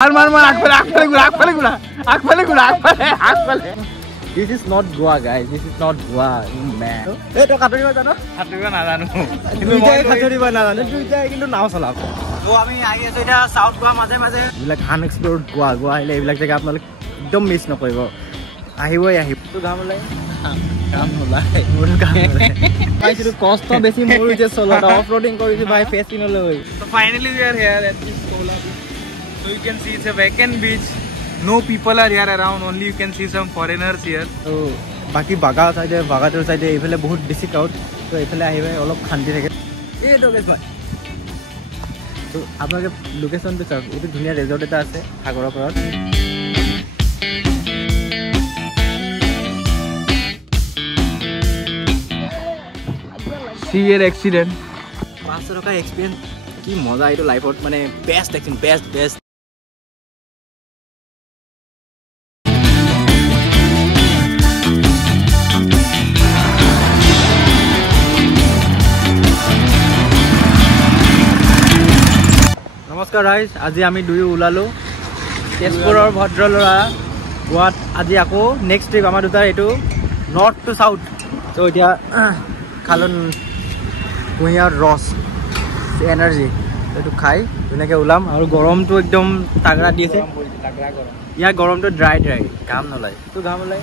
This is not Goa, guys. This is not Goa, man. Hey, to Kathariba jano? Kathariba na jano. Kintu moi Kathariba na jano. Duita kintu nao chalab. So ami agi asu eta South Goa maje maje. Like unexplored Goa, Goa ile ebilak jaga apnalok ekdom miss nokoribo. Ahiboi ahib. To gam lai. Gam nolai. Mon gam nolai. Bhai situ cost to beshi moru je solo off roading korisi bhai face kinole hoi. So finally we are here at this Kola beach. So you can see it's a vacant beach. No people are here around, only you can see some foreigners here. So, baki baga side, bagator side, ifale bahut bisi crowd. So, ifale ahibe olop khanti thake. Ei to guys boy. So, apnake location to chak. Etu dhuniya resort eta ase Hagora parat. Severe accident. 500 taka experience ki moza etu life out mane best experience best. নমস্কাৰ guys আজি আমি দুই ওলালো তেজপুৰৰ ভদ্ৰলৰা গোৱাত আজি আকৌ next trip আমাৰ দুটাৰ এইটো নৰ্থ টু সাউথ তো এতিয়া খালন কুঁহিয়াৰ ৰস এনাৰ্জি এইটো খাই ধুনীয়াকৈ ওলাম আৰু গৰমটো একদম তাগৰা দি আছে ইয়াৰ গৰমটো ড্ৰাই ঘাম নোলায় তো ঘাম ওলায়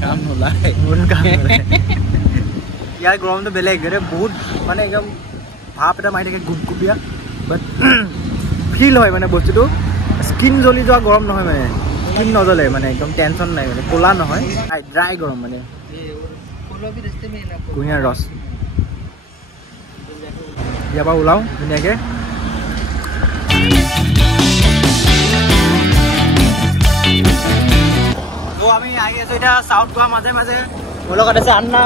Kam nolai. ইয়াৰ গৰমটো বেলেগ বহুত মানে একদম ভাপ এটা মাৰি থাকে গুপগুপীয়া বাট ফিল হয় মানে বস্তুটো স্কিন জ্বলি যোৱা গৰম নহয় মানে স্কিন নজ্বলে মানে একদম টেনশ্যন নাই মানে ক'লা নহয় ড্ৰাই গৰম মানে কুঁহিয়াৰ ৰস ইয়াৰ পৰা ওলাওঁ ধুনীয়াকৈ আমি আহি আছো এতিয়া সাউথ গোৱা মাজে মাজে মোৰ লগত আছে আন্না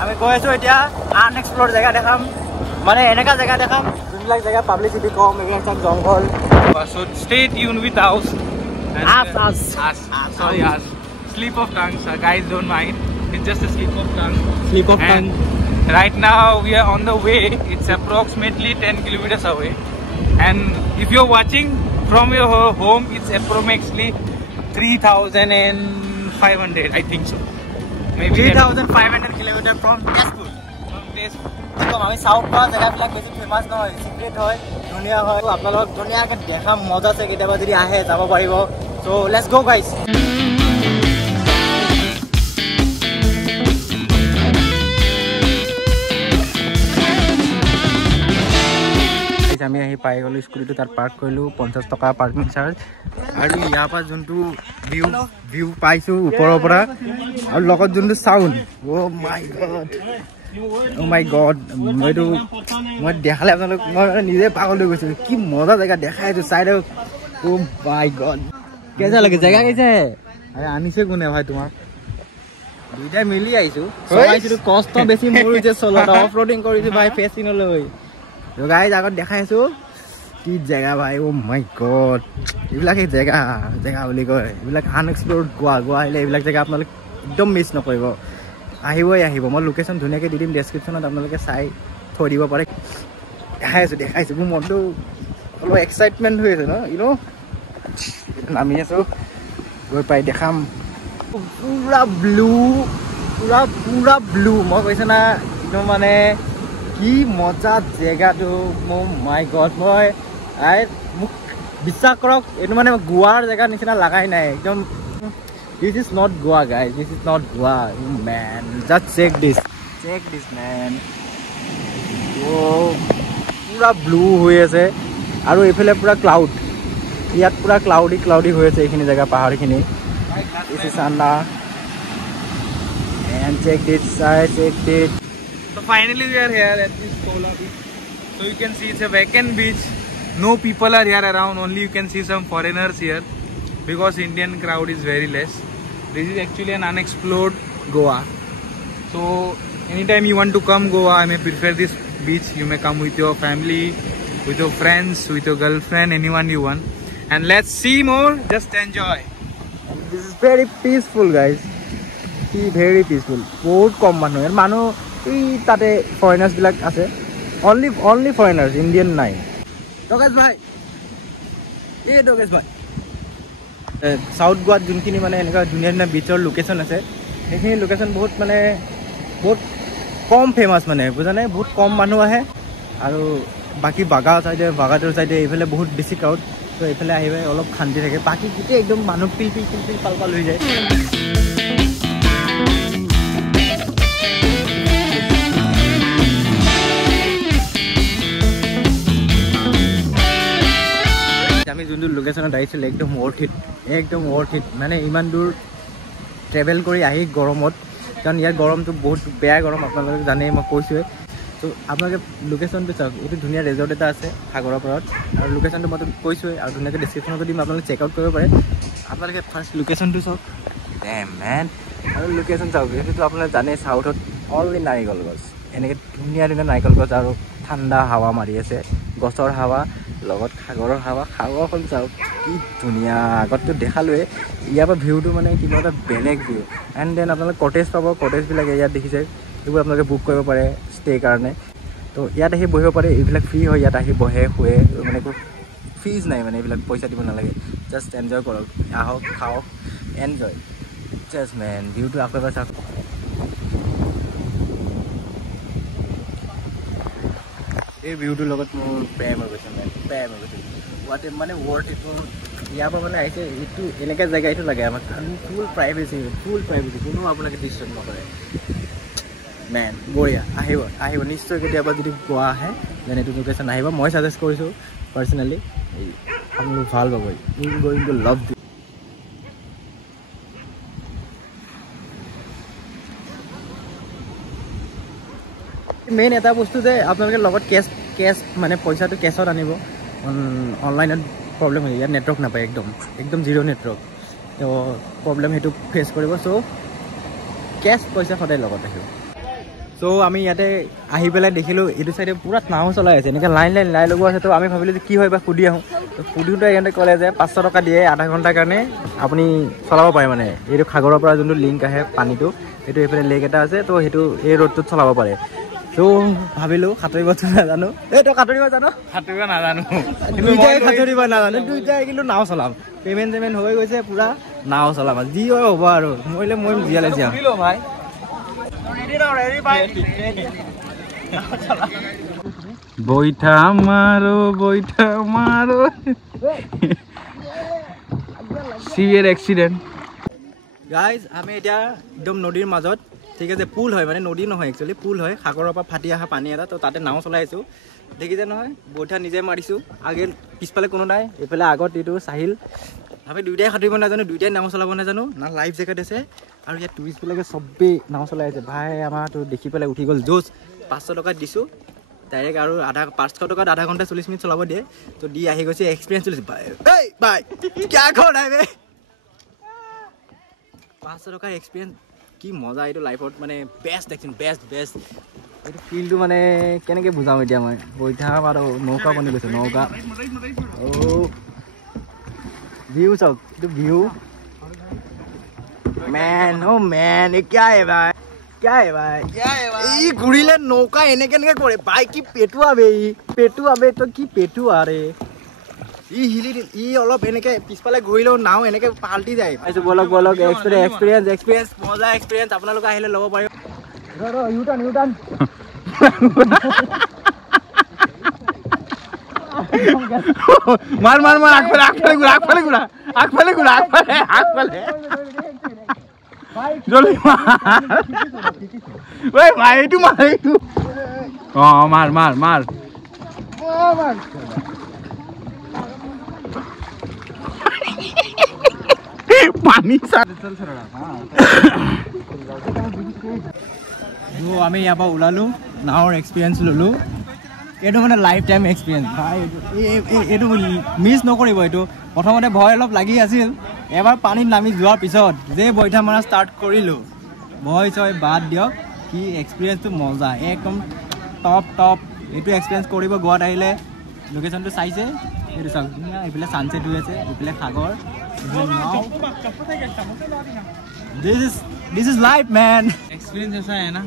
আমি গৈ আছো এতিয়া আনএক্সপ্ল'ৰ্ড জেগা দেখাম মানে এনেকা জেগা দেখাম যোনবিলাক জেগা পাব্লিচিটি কম এইবিলাক চব জংঘল So stay tuned with us. Sorry, us. Slip of tongue, guys, don't mind. It's just a slip of tongue. Slip of tongue. Right now we are on the way. It's approximately 10 kilometers away. And if you're watching from your home, it's approximately 3,500, I think so. Maybe 3,500 kilometers from Tezpur. আমি south গোৱা জেগাবিলাক বেছি famous নহয় secret হয় ধুনীয়া হয় আপোনালোকক ধুনীয়াকৈ দেখা মজা আছে কেতিয়াবা যদি আহে যাব পাৰিব চ' লেটছ গো গাইজ আমি আহি পাই গ'লোঁ স্কুটিটো তাত পাৰ্ক কৰিলোঁ 50 টকা পাৰ্কিং চাৰ্জ আৰু ইয়াৰ পৰা যোনটো ভিউ পাইছোঁ ওপৰৰ পৰা আৰু লগত যোনটো চাউণ্ড অ' মাই গড মই দেখালে আপোনালোক মই নিজে পাগল হৈ গৈছোঁ কি মজা জেগা দেখাই আছোঁ চাই দিয়ক অ' মাই গড কেইচা লাগে জেগা কেইচা আনিছে কোনে ভাই তোমাক দুইটাই মিলি আহিছোঁ চলাইছিলোঁ কষ্ট বেছি মোৰো যে চলত অফ ৰডিং কৰিছোঁ ভাই ফেচ কিনলৈ গাইজ আগত দেখাই আছোঁ কি জেগা ভাই অ' মাই গড এইবিলাকে জেগা বুলি কয় এইবিলাক আনএক্সপ্ল'ৰ্ড গোৱা আহিলে এইবিলাক জেগা আপোনালোকে একদম মিছ নকৰিব আহিবই আহিব মই লোকেশ্যন ধুনীয়াকৈ দি দিম ডেছক্ৰিপশ্যনত আপোনালোকে চাই থৈ দিব পাৰে দেখাইছোঁ মোৰ মনটো অলপ এক্সাইটমেণ্ট হৈ আছে ন নামি আছোঁ গৈ পাই দেখাম পুৰা ব্লু মই কৈছোঁ না একদম মানে কি মজা জেগাটো মাই গড মই মোক বিশ্বাস কৰক এইটো মানে গোৱাৰ জেগাৰ নিচিনা লাগাই নাই একদম This is not Goa, guys. This is not Goa, man. Just check this man. Oh, pura blue হৈ আছে আৰু এইফালে পুৰা ক্লাউড ইয়াত পুৰা ক্লাউডি হৈ আছে এইখিনি জেগা পাহাৰখিনি This is Anna. And check this side, check this. So finally we are here at this Kola beach. So you can see it's a vacant beach. No people are here around. Only you can see some foreigners here because Indian crowd is very less. This is actually an unexplored Goa. So anytime you want to come Goa, I may prefer this beach. You may come with your family, with your friends, with your girlfriend, anyone you want. And let's see more. Just enjoy. And this is very peaceful, guys. Very peaceful. বহুত কম মানুহ এই তাতে foreigners বিলাক আছে only foreigners Indian নাই তো guys ভাই এইটো গেছ ভাই সাউথ গোৱাত যোনখিনি মানে এনেকুৱা ধুনীয়া ধুনীয়া বিচৰ লোকেশ্যন আছে সেইখিনি লোকেশ্যন বহুত মানে বহুত কম ফেমাছ মানে বুজানে বহুত কম মানুহ আহে আৰু বাকী বাগাটোৰ চাইডে এইফালে বহুত বেছি ক্ৰাউড তো এইফালে আহিলে অলপ শান্তি থাকে বাকী গোটেই একদম মানুহ পিল পাল হৈ যায় আমি যোনটো লোকেশ্যনত আহিছিলোঁ একদম ৱৰ্থ ইট মানে ইমান দূৰ ট্ৰেভেল কৰি আহি গৰমত কাৰণ ইয়াৰ গৰমটো বহুত বেয়া গৰম আপোনালোকে জানেই মই কৈছোঁৱে তো আপোনালোকে লোকেশ্যনটো চাওক এইটো ধুনীয়া ৰিজৰ্ট এটা আছে সাগৰৰ পাৰত আৰু লোকেশ্যনটো মইতো কৈছোঁৱে আৰু ধুনীয়াকৈ ডিছক্ৰিপশ্যনতো দিম আপোনালোকে চেকআউট কৰিব পাৰে আপোনালোকে ফাৰ্ষ্ট লোকেশ্যনটো চাওক ডেম মেন আৰু লোকেশ্যন চাওক এইটোতো আপোনালোকে জানেই চাউথত অনলি নাৰিকল গছ এনেকৈ ধুনীয়া নাৰিকল গছ আৰু ঠাণ্ডা হাৱা মাৰি আছে গছৰ হাৱা লগত সাগৰৰ হাৱা সাগৰখন চাওক কি ধুনীয়া আগততো দেখালোৱে ইয়াৰ পৰা ভিউটো মানে কিবা এটা বেলেগ ভিউ এণ্ড দেন আপোনালোকে কটেজ পাব কটেজবিলাক ইয়াত দেখিছে এইবোৰ আপোনালোকে বুক কৰিব পাৰে ষ্টে'ৰ কাৰণে তো ইয়াত আহি বহিব পাৰে এইবিলাক ফ্ৰী হয় ইয়াত আহি বহে শুৱে মানে একো ফিজ নাই মানে এইবিলাক পইচা দিব নালাগে জাষ্ট এনজয় কৰক আহক খাওক এনজয় জাষ্ট মেন ভিউটো আকৌ এবাৰ চাওক এই ভিউটোৰ লগত মোৰ প্ৰেম হৈ গৈছে গুৱাহাটী মানে ৱৰ্ল্ড এইটো ইয়াৰ পৰা মানে আহিছে এইটো এনেকৈ জেগা এইটো লাগে আমাক ফুল প্ৰাইভেচি কোনো আপোনালোকে ডিষ্টাৰ্ব নকৰে মেন বঢ়িয়া আহিব নিশ্চয় কেতিয়াবা যদি গোৱা আহে দেন এইটো লোকেশ্যন আহিব মই ছাজেষ্ট কৰিছোঁ পাৰ্চনেলি আপোনালোক ভাল পাব you going to love this main এটা বস্তু যে আপোনালোকে লগত কেছ মানে পইচাটো কেছত আনিব অনলাইনত প্ৰব্লেম হৈ যায় ইয়াত নেটৱৰ্ক নাপায় একদম জিৰ' নেটৱৰ্ক তো প্ৰব্লেম সেইটো ফেচ কৰিব চ' কেছ পইচা সদায় লগত আহিব চ' আমি ইয়াতে আহি পেলাই দেখিলোঁ এইটো চাইডে পূৰা নাও চলাই আছে এনেকৈ লাইন লগোৱা আছে তো আমি ভাবিলোঁ যে কি হয় বা সুধি আহোঁ সুধোঁতে ইহঁতে ক'লে যে 500 টকা দিয়ে আধা ঘণ্টাৰ কাৰণে আপুনি চলাব পাৰে মানে এইটো সাগৰৰ পৰা যোনটো লিংক আহে পানীটো সেইটো এইফালে লেক এটা আছে তো সেইটো এই ৰোডটোত চলাব পাৰে তো ভাবিলোঁ সাঁতুৰিব নাজানো এই তই সাঁতুৰিব জানো দুইটাই কিন্তু নাও চলাম পে'মেণ্ট হৈ গৈছে পূৰা নাও চলাম যি হয় হ'ব আৰু মই জীয়ালে যাম বৈঠা মাৰো চিভিয়াৰ এক্সিডেণ্ট গাইজ আমি এতিয়া একদম নদীৰ মাজত ঠিক আছে পুল হয় মানে নদী নহয় একচুৱেলি পুল হয় সাগৰৰ পৰা ফাটি অহা পানী এটা তো তাতে নাও চলাই আছোঁ দেখিছে নহয় বৈঠা নিজে মাৰিছোঁ আগে পিছফালে কোনো নাই এইফালে আগত এইটো চাহিল আমি দুইটাই সাঁতুৰিব নাজানো দুইটাই নাও চলাব নাজানো না লাইফ জেকেট আছে আৰু ইয়াত টুৰিষ্টবিলাকে চবেই নাও চলাই আছে ভাই আমাৰতো দেখি পেলাই উঠি গ'ল জোচ 500 টকাত দিছোঁ ডাইৰেক্ট আৰু 500 টকাত আধা ঘণ্টা 40 মিনিট চলাব দিয়ে তো দি আহি গৈছে এক্সপিৰিয়েঞ্চ চলিছে বাই কিয় খোৱা নাই বে 500 টকাৰ এক্সপিৰিয়েঞ্চ কি মজা এইটো লাইফত মানে বেষ্ট একচুৱেলি বেষ্ট এইটো ফিলটো মানে কেনেকৈ বুজাম এতিয়া মই বৈঠা আৰু নৌকা বনি গৈছোঁ নৌকা ভিউ চাওক এইটো ভিউ মেন क्या है भाई ঘূৰিলে নৌকা এনেকে কৰে ভাই কি পেটুৱাবে তো কি পেটুৱা ৰে ই অলপ এনেকে পিছফালে ঘূৰিলেও নাও এনেকে পাল্টি যায় বলক এক্সপিৰিয়েঞ্চ মজা এক্সপিৰিয়েঞ্চ আপোনালোকে আহিলে ল'ব পাৰিব ইউটাৰ্ণ মাৰ আগফালে ঘূৰা জলদি মাৰ এইটো মাৰ পানী আমি ইয়াৰ পৰা ওলালোঁ নাৱৰ এক্সপিৰিয়েঞ্চ ল'লোঁ এইটো মানে লাইফ টাইম এক্সপিৰিয়েঞ্চ ভাই এইটো মিছ নকৰিব এইটো প্ৰথমতে ভয় অলপ লাগি আছিল এবাৰ পানীত নামি যোৱাৰ পিছত যে বৈঠা মৰা ষ্টাৰ্ট কৰিলোঁ ভয় চয় বাদ দিয়ক কি এক্সপিৰিয়েঞ্চটো মজা একদম টপ এইটো এক্সপিৰিয়েঞ্চ কৰিব গোৱাত আহিলে লোকেশ্যনটো চাইছে এইটো চাওক ধুনীয়া এইফালে ছানছেট হৈ আছে এইফালে সাগৰ this is life man experience ऐसा है ना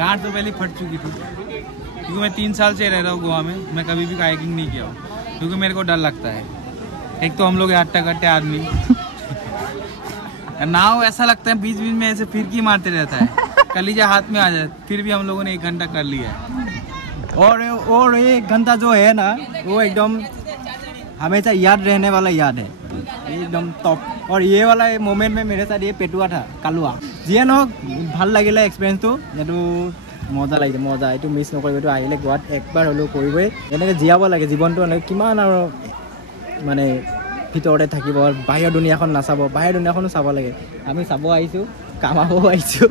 गांठ तो पहले फट चुकी थी क्योंकि मैं 3 साल से रह रहा हूँ गोवा में मैं कभी भी कायाकिंग नहीं किया हूँ क्योंकि मेरे को डर लगता है एक तो हम लोग हट्टा कट्टे आदमी नाव ऐसा लगता है बीच बीच में ऐसे फिरकी मारते रहता है कलीजा हाथ में आ जाए फिर भी हम लोगों ने 1 घंटा कर लिया है और 1 घंटा जो है ना वो एकदम हमेशा याद रहने वाला याद है एकदम टॉप और ये वाला मोमेंट में मेरे साथ ये पेटुआ था कालुआ जिए নহওক ভাল লাগিলে এক্সপেৰিয়েন্সটো এইটো মজা লাগিছে মজা এইটো মিছ নকৰিব এইটো আহিলে গোৱাত একবাৰ হ'লেও কৰিবই এনেকৈ জীয়াব লাগে জীৱনটো এনেকৈ কিমান আৰু মানে ভিতৰতে থাকিব বাহিৰৰ দুনিয়াখন নাচাব বাহিৰৰ দুনিয়াখনো চাব লাগে আমি চাব আহিছোঁ কামাব আহিছোঁ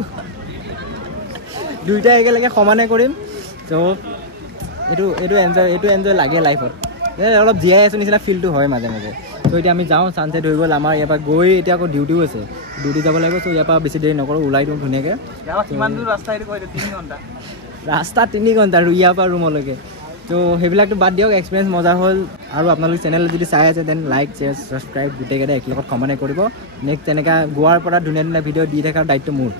দুইটা একেলগে সমানে কৰিম তো এইটো এনজয় লাগে লাইফত অলপ জীয়াই আছোঁ নিচিনা ফিলটো হয় মাজে মাজে তো এতিয়া আমি যাওঁ ছানছেট হৈ গ'ল আমাৰ ইয়াৰ পৰা গৈ এতিয়া আকৌ ডিউটিও আছে ডিউটি যাব লাগিব চ' ইয়াৰ পৰা বেছি দেৰি নকৰোঁ ওলাই দিওঁ ধুনীয়াকৈ কিমান দূৰ ৰাস্তা এইটো কৈ 3 ঘণ্টা ৰাস্তা 3 ঘণ্টা আৰু ইয়াৰ পৰা ৰুমলৈকে তো সেইবিলাকতো বাদ দিয়ক এক্সপিৰিয়েঞ্চ মজা হ'ল আৰু আপোনালোকে চেনেল যদি চাই আছে দেন লাইক শ্বেয়াৰ ছাবস্ক্ৰাইব গোটেইকেইটা একেলগত সমানে কৰিব নেক্সট তেনেকৈ গোৱাৰ পৰা ধুনীয়া ধুনীয়া ভিডিঅ' দি থকাৰ দায়িত্ব মোৰ